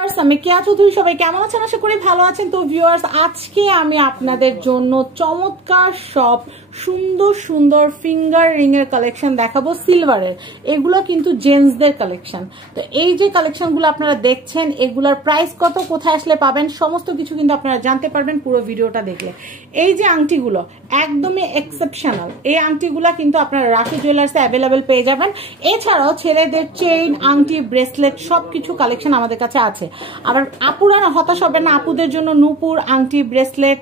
আমি কেয়া চৌধুরী, সবাই কেমন আছেন? আশা করি ভালো আছেন। তো ভিউয়ার্স, আজকে আমি আপনাদের জন্য চমৎকার সব সুন্দর সুন্দর ফিঙ্গার রিং এর কালেকশন দেখাবো সিলভারের। এগুলো কিন্তু জেন্টসদের কালেকশন। তো এই যে কালেকশনগুলো আপনারা দেখছেন, এগুলোর প্রাইস কত, কোথায় আসলে পাবেন, সমস্ত কিছু কিন্তু আপনারা জানতে পারবেন পুরো ভিডিওটা দেখলে। এই যে আংটিগুলো একদমই এক্সেপশনাল, এই আংটিগুলো কিন্তু আপনারা রাখি জুয়েলার্সে অ্যাভেলেবেল পেয়ে যাবেন। এছাড়াও ছেলেদের চেইন, আংটি, ব্রেসলেট সবকিছু কালেকশন আমাদের কাছে আছে। আবার আপুরা হতাশ হবে না, আপুদের জন্য নূপুর, আংটি, ব্রেসলেট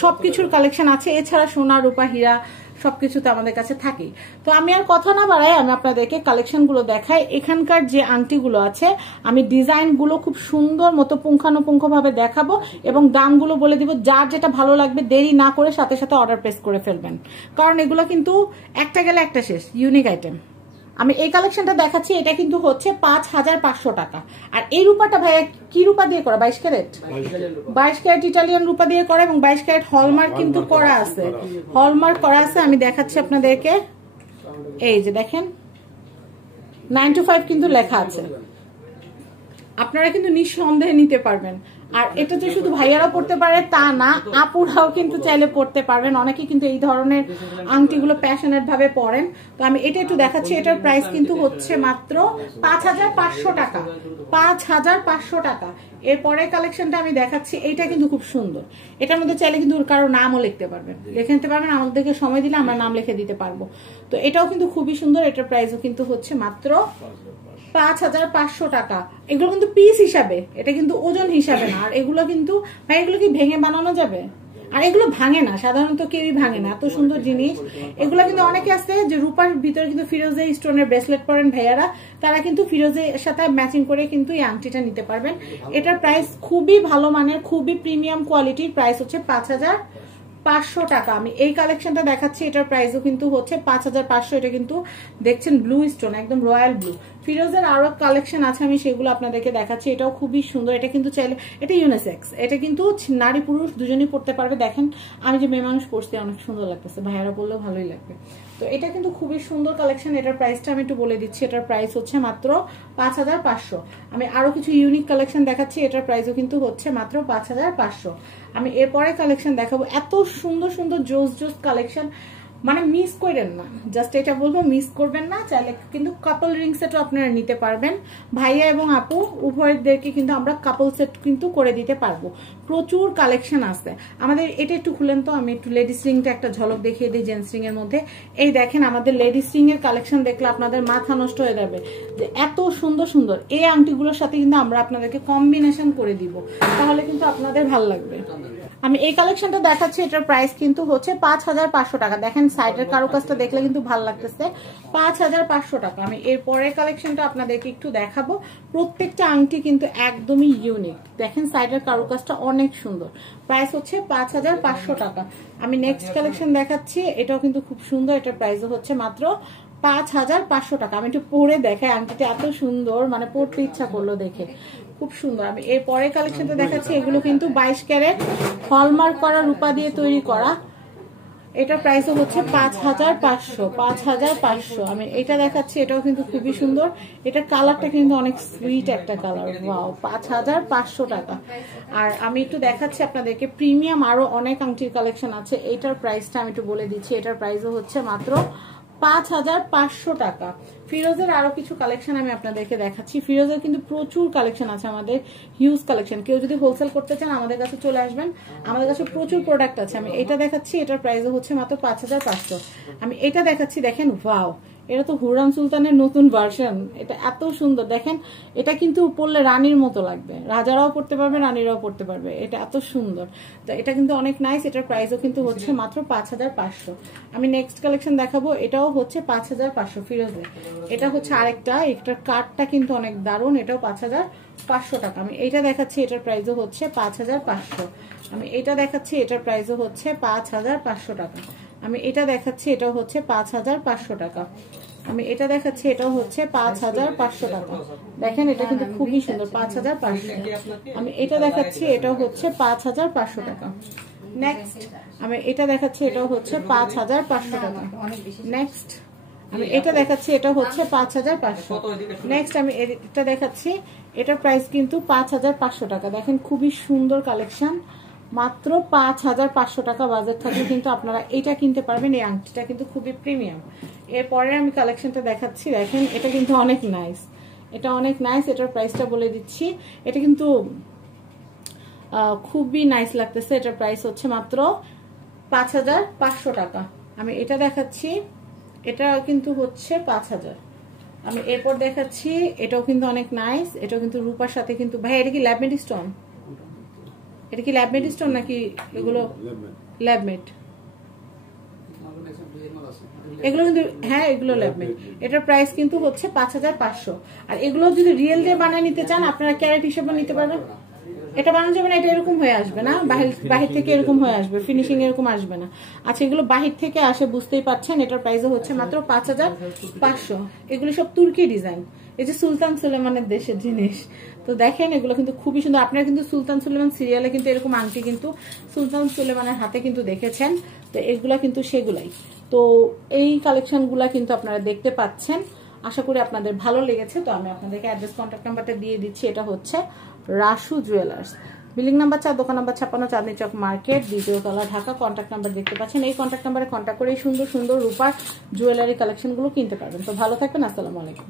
সবকিছুর কালেকশন আছে। এছাড়া সোনা, রূপা, হীরা সবকিছু তো আমাদের কাছে থাকেই। তো আমি আর কথা না বাড়াই, আমি আপনাদেরকে কালেকশনগুলো দেখাই। এখানকার যে আংটিগুলো আছে আমি ডিজাইনগুলো খুব সুন্দর মতো পুঙ্খানুপুঙ্খভাবে দেখাবো এবং দামগুলো বলে দিব। যার যেটা ভালো লাগবে দেরি না করে সাথে সাথে অর্ডার প্লেস করে ফেলবেন, কারণ এগুলো কিন্তু একটা গেলে একটা শেষ, ইউনিক আইটেম। আমি এই কালেকশনটা দেখাচ্ছি, এটা কিন্তু হচ্ছে 5500 টাকা। আর এই রূপাটা ভাইয়া কি রূপা দিয়ে করা? 22 ক্যারেট 22 ক্যারেট ইটালিয়ান রূপা দিয়ে করা এবং 22 ক্যারেট হলমার্ক কিন্তু করা আছে, হলমার্ক করা আছে। আমি দেখাচ্ছি আপনাদেরকে, এই যে দেখেন 9 to 5 কিন্তু লেখা আছে, আপনারা কিন্তু নিঃসন্দেহে নিতে পারবেন। আর এটা যে শুধু ভাইয়ারা পড়তে পারে তা না, আপুরাও কিন্তু চাইলে পড়তে পারবেন। অনেকে কিন্তু এই ধরনের আংটিগুলো প্যাশনেট ভাবে পরেন। তো আমি এটা একটু দেখাচ্ছি, এটার প্রাইস কিন্তু হচ্ছে মাত্র 5500 টাকা, 5500 টাকা। এরপরে কালেকশনটা আমি দেখাচ্ছি, এইটা কিন্তু খুব সুন্দর। এটার মধ্যে চাইলে কিন্তু কারো নামও লিখতে পারবেন, লিখে নিতে পারবেন। আমাদেরকে সময় দিলে আমরা নাম লিখে দিতে পারবো। তো এটাও কিন্তু খুবই সুন্দর, এটার প্রাইসও কিন্তু হচ্ছে মাত্র 5500 টাকা। এগুলো কিন্তু পিস হিসাবে, এটা কিন্তু ওজন হিসাবে না। আর এগুলো কিন্তু ভাই, এগুলো কি ভেঙে বানানো যাবে? আর এগুলো ভাঙে না, সাধারণত কেউই ভাঙে না, এত সুন্দর জিনিস। এগুলো কিন্তু অনেকে আছে যে রূপার ভিতরে কিন্তু ফিরোজে স্টোনের ব্রেসলেট পরেন ভাইয়ারা, তারা কিন্তু ফিরোজের সাথে ম্যাচিং করে কিন্তু এই আংটিটা নিতে পারবেন। এটার প্রাইস খুবই ভালো মানের, খুবই প্রিমিয়াম কোয়ালিটির, প্রাইস হচ্ছে 5500 টাকা। আমি এই কালেকশনটা দেখাচ্ছি, এটার প্রাইসও কিন্তু হচ্ছে 5500। এটা কিন্তু দেখছেন ব্লু স্টোন, একদম রয়্যাল ব্লু। ফিরোজের আরো কালেকশন আছে, আমি সেগুলো আপনাদেরকে দেখাচ্ছি। এটাও খুবই সুন্দর, এটা কিন্তু চাইলে, এটা ইউনিসেক্স, এটা কিন্তু নারী পুরুষ দুজনেই পড়তে পারবে। দেখেন আমি যে মেয়ে মানুষ পড়তে অনেক সুন্দর লাগতেছে, ভাইয়ারা বললেও ভালোই লাগবে। তো এটা কিন্তু খুবই সুন্দর কালেকশন। এটার প্রাইসটা আমি একটু বলে দিচ্ছি, এটার প্রাইস হচ্ছে মাত্র 5500। আমি আরো কিছু ইউনিক কালেকশন দেখাচ্ছি, এটার প্রাইসও কিন্তু হচ্ছে মাত্র 5500। আমি এরপরে কালেকশন দেখাবো, এত সুন্দর সুন্দর জোস জোস কালেকশন, মানে মিস করেন না, জাস্ট এটা বলবো মিস করবেন না। চাইলে কিন্তু কাপল রিং সেটও আপনারা নিতে পারবেন, ভাইয়া এবং আপু উভয়দেরকে কিন্তু আমরা কাপল সেট কিন্তু করে দিতে পারবো। প্রচুর কালেকশন আছে আমাদের। এটা একটু খুলেন তো, আমি একটু লেডিস রিংটা একটা ঝলক দেখিয়ে দিই জেন্টস রিং এর মধ্যে। এই দেখেন আমাদের লেডিস রিং এর কালেকশন দেখলে আপনাদের মাথা নষ্ট হয়ে যাবে, যে এত সুন্দর সুন্দর এই আংটিগুলোর সাথে কিন্তু আমরা আপনাদেরকে কম্বিনেশন করে দিব, তাহলে কিন্তু আপনাদের ভালো লাগবে। আমি এই কালেকশনটা দেখাচ্ছি, এটার প্রাইস কিন্তু হচ্ছে 5500 টাকা। দেখেন সাইডের কারুকাজটা দেখলে কিন্তু ভালো লাগতেছে, 5500 টাকা। আমি এরপরে কালেকশনটা আপনাদেরকে একটু দেখাবো। প্রত্যেকটা আংটি কিন্তু একদমই ইউনিক, দেখেন সাইডের কারুকাজটা অনেক সুন্দর, প্রাইস হচ্ছে 5500 টাকা। আমি নেক্সট কালেকশন দেখাচ্ছি, এটাও কিন্তু খুব সুন্দর, এটার প্রাইসও হচ্ছে মাত্র 5500 টাকা। আমি একটু পরে দেখাই, আংটিটা এত সুন্দর, মানে পড়তে ইচ্ছা করলো দেখে, খুব সুন্দর। আমি এর পরে কালেকশনটা দেখাচ্ছি, এগুলো কিন্তু 22 ক্যারেট হলমার্ক করা রূপা দিয়ে তৈরি করা। এটার প্রাইসও হচ্ছে 5500। আমি এটা দেখাচ্ছি, এটাও কিন্তু খুবই সুন্দর। এটার কালারটা কিন্তু অনেক সুইট একটা কালার, ওয়াও, 5500 টাকা। আর আমি একটু দেখাচ্ছি আপনাদেরকে প্রিমিয়াম আরো অনেক আংটির কালেকশন আছে। এটার প্রাইসটা আমি একটু বলে দিচ্ছি, এটার প্রাইসও হচ্ছে মাত্র 5500 টাকা। ফিরোজের আরো কিছু কালেকশন আমি আপনাদেরকে দেখাচ্ছি। ফিরোজের কিন্তু প্রচুর কালেকশন আছে, আমাদের হিউজ কালেকশন। কেউ যদি হোলসেল করতে চান আমাদের কাছে চলে আসবেন, আমাদের কাছে প্রচুর প্রোডাক্ট আছে। আমি এটা দেখাচ্ছি, এটার প্রাইসও হচ্ছে মাত্র 5500। আমি এটা দেখাচ্ছি, দেখেন ওয়াও, এটা তো হুররাম সুলতানের নতুন ভার্সন। এটা এত সুন্দর, দেখেন এটা কিন্তু পরলে রানীর মতো লাগবে, রাজারাও পড়তে পারবে, রানীরাও পড়তে পারবে, এটা এত সুন্দর। তো এটা কিন্তু অনেক নাইস, এটার প্রাইসও কিন্তু হচ্ছে মাত্র 5500। আমি নেক্সট কালেকশন দেখাবো, এটাও হচ্ছে 5500 ফিরোজে। এটা হচ্ছে আরেকটা, এটার কাটটা কিন্তু অনেক দারুণ, এটাও 5500 টাকা। আমি এটা দেখাচ্ছি, এটার প্রাইসও হচ্ছে 5500। আমি এটা দেখাচ্ছি, এটার প্রাইসও হচ্ছে 5500 টাকা। আমি এটা দেখাচ্ছি, এটাও হচ্ছে 5500 টাকা। আমি এটা দেখাচ্ছি, এটাও হচ্ছে 5500 টাকা। দেখেন এটা কিন্তু খুবই সুন্দর, 5500। আমি এটা দেখাচ্ছি, এটাও হচ্ছে 5500 টাকা। নেক্সট আমি এটা দেখাচ্ছি, এটাও হচ্ছে 5500 টাকা। নেক্সট আমি এটা দেখাচ্ছি, এটা হচ্ছে 5500। নেক্সট আমি এটা দেখাচ্ছি, এটার প্রাইস কিন্তু 5500 টাকা। দেখেন খুবই সুন্দর কালেকশন, মাত্র 5500 টাকা বাজেট থাকলে কিন্তু আপনারা এটা কিনতে পারবেন। এই আংটিটা কিন্তু খুবই প্রিমিয়াম। এরপরে আমি কালেকশনটা দেখাচ্ছি, দেখেন এটা কিন্তু অনেক নাইস, এটা অনেক নাইস। এটার প্রাইসটা বলে দিচ্ছি, এটা কিন্তু খুবই নাইস লাগতেছে। এটার প্রাইস হচ্ছে মাত্র 5500 টাকা। আমি এটা দেখাচ্ছি, এটা কিন্তু হচ্ছে 5000। আমি এরপর দেখাচ্ছি, এটাও কিন্তু অনেক নাইস, এটাও কিন্তু রূপার সাথে কিন্তু। ভাই এটা কি ল্যাবমেট স্টোন? এটা কি ল্যাবমেট স্টোন নাকি এগুলো ল্যাবমেট? এগুলো কিন্তু, হ্যাঁ এগুলো ল্যাবমেট। এটার প্রাইস কিন্তু হচ্ছে 5500। আর এগুলো যদি রিয়েল দিয়ে বানিয়ে নিতে চান আপনারা ক্যারেট হিসেবে নিতে পারবেন। এটা বানানো যাবে না, এটা এরকম হয়ে আসবে না, বাহির থেকে এরকম হয়ে আসবে, ফিনিশিং এরকম আসবে না। আচ্ছা এগুলো বাহির থেকে আসে, বুঝতেই পারছেন। এটার প্রাইস হচ্ছে মাত্র 5500। এগুলো সব তুর্কি ডিজাইন, এই যে সুলতান সুলেমানের দেশের জিনিস। তো দেখেন এগুলো কিন্তু খুবই সুন্দর। আপনারা কিন্তু সুলতান সুলেমান সিরিয়ালে কিন্তু এরকম আংটি কিন্তু সুলতান সুলেমানের হাতে কিন্তু দেখেছেন। তো এগুলা কিন্তু সেগুলাই। তো এই কালেকশনগুলা কিন্তু আপনারা দেখতে পাচ্ছেন, আশা করি আপনাদের ভালো লেগেছে। তো আমি আপনাদেরকে অ্যাড্রেস কন্ট্যাক্ট নাম্বারটা দিয়ে দিচ্ছি। এটা হচ্ছে রাসু জুয়েলার্স, বিল্ডিং নাম্বার 4, দোকান নাম্বার 56, চাঁদনী চক মার্কেট, দ্বিতীয় তলা, ঢাকা। কন্ট্যাক্ট নাম্বার দেখতে পাচ্ছেন, এই কন্ট্যাক্ট নাম্বারে কন্ট্যাক্ট করে সুন্দর সুন্দর রূপার জুয়েলারি কালেকশনগুলো কিনতে পারবেন। তো ভালো থাকবেন, আসসালামু আলাইকুম।